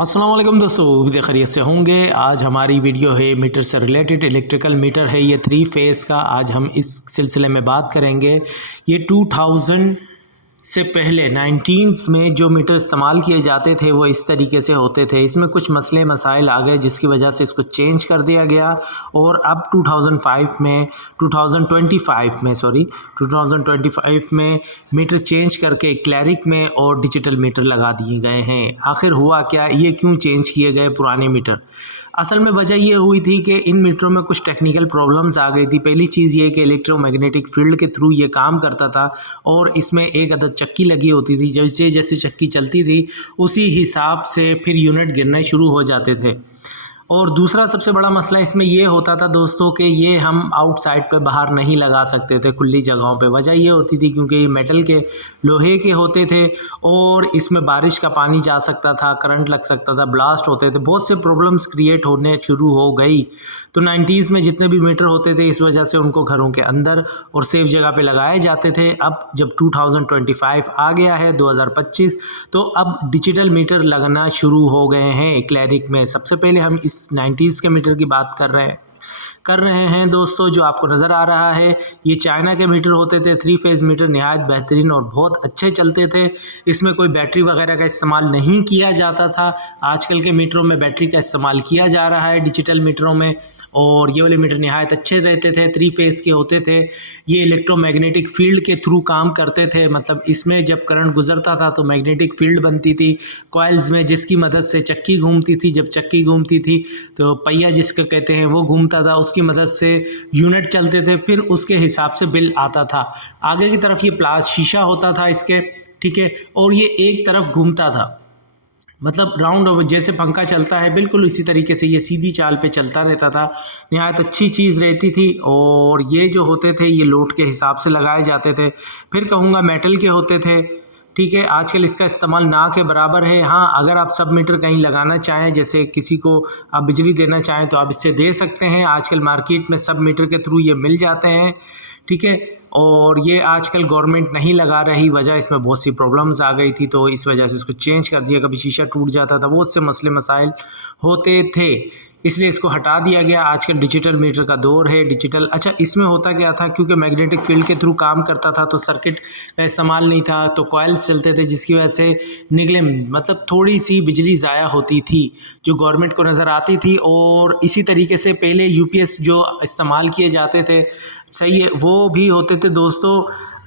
अस्सलाम वालेकुम दोस्तों, उम्मीद है खैरियत से होंगे। आज हमारी वीडियो है मीटर से रिलेटेड। इलेक्ट्रिकल मीटर है ये 3 फेज़ का। आज हम इस सिलसिले में बात करेंगे। ये 2000 से पहले 19s में जो मीटर इस्तेमाल किए जाते थे वो इस तरीके से होते थे। इसमें कुछ मसले मसाइल आ गए जिसकी वजह से इसको चेंज कर दिया गया और अब 2025 में मीटर चेंज करके क्लैरिक में और डिजिटल मीटर लगा दिए गए हैं। आखिर हुआ क्या, ये क्यों चेंज किए गए पुराने मीटर? असल में वजह ये हुई थी कि इन मीटरों में कुछ टेक्निकल प्रॉब्लम्स आ गई थी। पहली चीज़ ये कि इलेक्ट्रोमैग्नेटिक फील्ड के थ्रू ये काम करता था और इसमें एक अदद चक्की लगी होती थी। जैसे जैसे चक्की चलती थी उसी हिसाब से फिर यूनिट गिरने शुरू हो जाते थे। और दूसरा सबसे बड़ा मसला इसमें ये होता था दोस्तों कि ये हम आउटसाइड पे बाहर नहीं लगा सकते थे खुली जगहों पे। वजह ये होती थी क्योंकि ये मेटल के लोहे के होते थे और इसमें बारिश का पानी जा सकता था, करंट लग सकता था, ब्लास्ट होते थे, बहुत से प्रॉब्लम्स क्रिएट होने शुरू हो गई। तो 90s में जितने भी मीटर होते थे इस वजह से उनको घरों के अंदर और सेफ जगह पे लगाए जाते थे। अब जब 2025 आ गया है 2025, तो अब डिजिटल मीटर लगना शुरू हो गए हैं क्लैरिक में। सबसे पहले हम इस 90s के मीटर की बात कर रहे हैं दोस्तों। जो आपको नज़र आ रहा है ये चाइना के मीटर होते थे। 3 फेज़ मीटर नहायत बेहतरीन और बहुत अच्छे चलते थे। इसमें कोई बैटरी वगैरह का इस्तेमाल नहीं किया जाता था। आजकल के मीटरों में बैटरी का इस्तेमाल किया जा रहा है डिजिटल मीटरों में, और ये वाले मीटर नहायत अच्छे रहते थे। 3 फेज़ के होते थे। ये इलेक्ट्रोमैग्नेटिक फील्ड के थ्रू काम करते थे। मतलब इसमें जब करंट गुजरता था तो मैग्नेटिक फील्ड बनती थी कॉइल्स में, जिसकी मदद से चक्की घूमती थी। जब चक्की घूमती थी तो पहिया जिसको कहते हैं वो घूमता था, उसकी मदद से यूनिट चलते थे, फिर उसके हिसाब से बिल आता था। आगे की तरफ ये शीशा होता था इसके, ठीक है, और ये एक तरफ घूमता था। मतलब राउंड जैसे पंखा चलता है बिल्कुल इसी तरीके से ये सीधी चाल पे चलता रहता था। नहायत अच्छी चीज़ रहती थी। और ये जो होते थे ये लोड के हिसाब से लगाए जाते थे। फिर कहूँगा मेटल के होते थे, ठीक है। आजकल इसका इस्तेमाल ना के बराबर है। हाँ, अगर आप सब मीटर कहीं लगाना चाहें, जैसे किसी को आप बिजली देना चाहें तो आप इससे दे सकते हैं। आजकल मार्केट में सब मीटर के थ्रू ये मिल जाते हैं, ठीक है। और ये आजकल गवर्नमेंट नहीं लगा रही, वजह इसमें बहुत सी प्रॉब्लम्स आ गई थी तो इस वजह से इसको चेंज कर दिया। कभी शीशा टूट जाता था, बहुत से मसले मसाइल होते थे, इसलिए इसको हटा दिया गया। आजकल डिजिटल मीटर का दौर है। डिजिटल, अच्छा, इसमें होता क्या था, क्योंकि मैग्नेटिक फील्ड के थ्रू काम करता था तो सर्किट का इस्तेमाल नहीं था, तो कॉइल्स चलते थे जिसकी वजह से निगले मतलब थोड़ी सी बिजली ज़ाया होती थी जो गवर्नमेंट को नज़र आती थी। और इसी तरीके से पहले यूपीएस जो इस्तेमाल किए जाते थे, सही है, वो भी होते थे दोस्तों।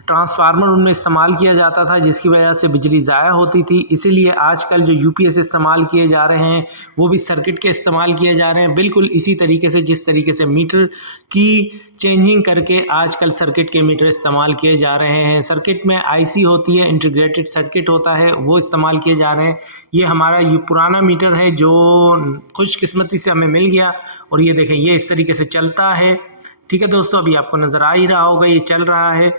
ट्रांसफार्मर उनमें इस्तेमाल किया जाता था जिसकी वजह से बिजली ज़ाया होती थी। इसीलिए आजकल जो यूपीएस इस्तेमाल किए जा रहे हैं वो भी सर्किट के इस्तेमाल किए जा रहे हैं, बिल्कुल इसी तरीके से जिस तरीके से मीटर की चेंजिंग करके आजकल सर्किट के मीटर इस्तेमाल किए जा रहे हैं। सर्किट में आईसी होती है, इंटीग्रेटेड सर्किट होता है, वो इस्तेमाल किए जा रहे हैं। ये हमारा ये पुराना मीटर है जो खुशकिस्मती से हमें मिल गया और ये देखें ये इस तरीके से चलता है, ठीक है दोस्तों। अभी आपको नज़र आ ही रहा होगा ये चल रहा है,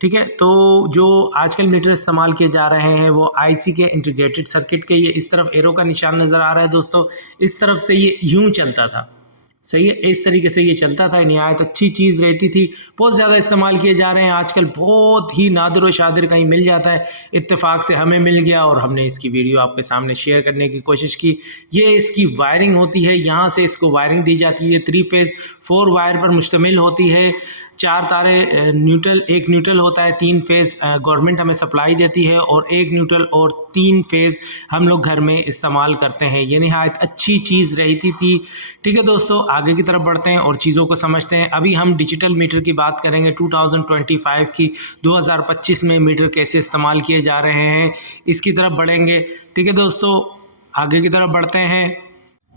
ठीक है। तो जो आजकल मीटर इस्तेमाल किए जा रहे हैं वो आईसी के, इंटीग्रेटेड सर्किट के। ये इस तरफ एरो का निशान नज़र आ रहा है दोस्तों, इस तरफ से ये यूं चलता था, सही है, इस तरीके से ये चलता था। नहायत अच्छी चीज़ रहती थी। बहुत ज़्यादा इस्तेमाल किए जा रहे हैं आजकल, बहुत ही नादिर व शादिर कहीं मिल जाता है। इत्तेफाक से हमें मिल गया और हमने इसकी वीडियो आपके सामने शेयर करने की कोशिश की। ये इसकी वायरिंग होती है, यहाँ से इसको वायरिंग दी जाती है। 3 फेज़ 4 वायर पर मुश्तमिल होती है। 4 तारे न्यूट्रल, एक न्यूट्रल होता है। 3 फेज़ गवर्नमेंट हमें सप्लाई देती है और एक न्यूट्रल और 3 फेज़ हम लोग घर में इस्तेमाल करते हैं। ये नहायत अच्छी चीज़ रहती थी, ठीक है दोस्तों। आगे की तरफ बढ़ते हैं और चीज़ों को समझते हैं। अभी हम डिजिटल मीटर की बात करेंगे 2025 की। 2025 में मीटर कैसे इस्तेमाल किए जा रहे हैं इसकी तरफ बढ़ेंगे, ठीक है दोस्तों। आगे की तरफ बढ़ते हैं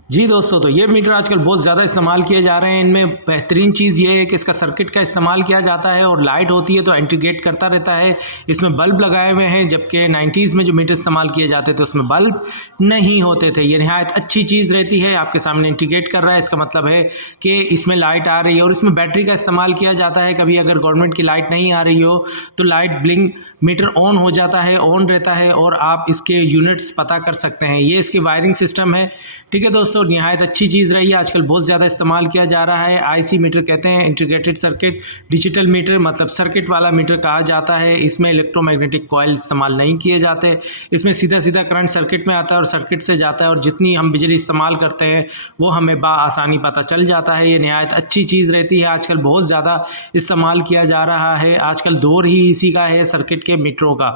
जी दोस्तों। तो ये मीटर आजकल बहुत ज़्यादा इस्तेमाल किए जा रहे हैं। इनमें बेहतरीन चीज़ ये है कि इसका सर्किट का इस्तेमाल किया जाता है और लाइट होती है तो इंडिकेट करता रहता है। इसमें बल्ब लगाए हुए हैं, जबकि 90s में जो मीटर इस्तेमाल किए जाते थे उसमें बल्ब नहीं होते थे। ये नहायत अच्छी चीज़ रहती है, आपके सामने इंडिकेट कर रहा है, इसका मतलब है कि इसमें लाइट आ रही है। और इसमें बैटरी का इस्तेमाल किया जाता है। कभी अगर गवर्नमेंट की लाइट नहीं आ रही हो तो लाइट ब्लिंक मीटर ऑन हो जाता है, ऑन रहता है और आप इसके यूनिट्स पता कर सकते हैं। ये इसकी वायरिंग सिस्टम है, ठीक है दोस्तों। और निहायत अच्छी चीज़ रही है, आजकल बहुत ज़्यादा इस्तेमाल किया जा रहा है। आईसी मीटर कहते हैं, इंटीग्रेटेड सर्किट डिजिटल मीटर, मतलब सर्किट वाला मीटर कहा जाता है। इसमें इलेक्ट्रोमैग्नेटिक कॉइल इस्तेमाल नहीं किए जाते, इसमें सीधा सीधा करंट सर्किट में आता है और सर्किट से जाता है, और जितनी हम बिजली इस्तेमाल करते हैं वो हमें आसानी पता चल जाता है। ये निहायत अच्छी चीज़ रहती है, आजकल बहुत ज़्यादा इस्तेमाल किया जा रहा है, आजकल दौर ही इसी का है, सर्किट के मीटरों का।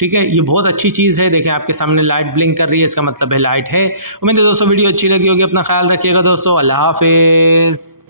ठीक है, ये बहुत अच्छी चीज़ है। देखें आपके सामने लाइट ब्लिंक कर रही है, इसका मतलब है लाइट है। उम्मीद है दोस्तों वीडियो अच्छी लगी होगी। अपना ख्याल रखिएगा दोस्तों, अल्लाह हाफिज़।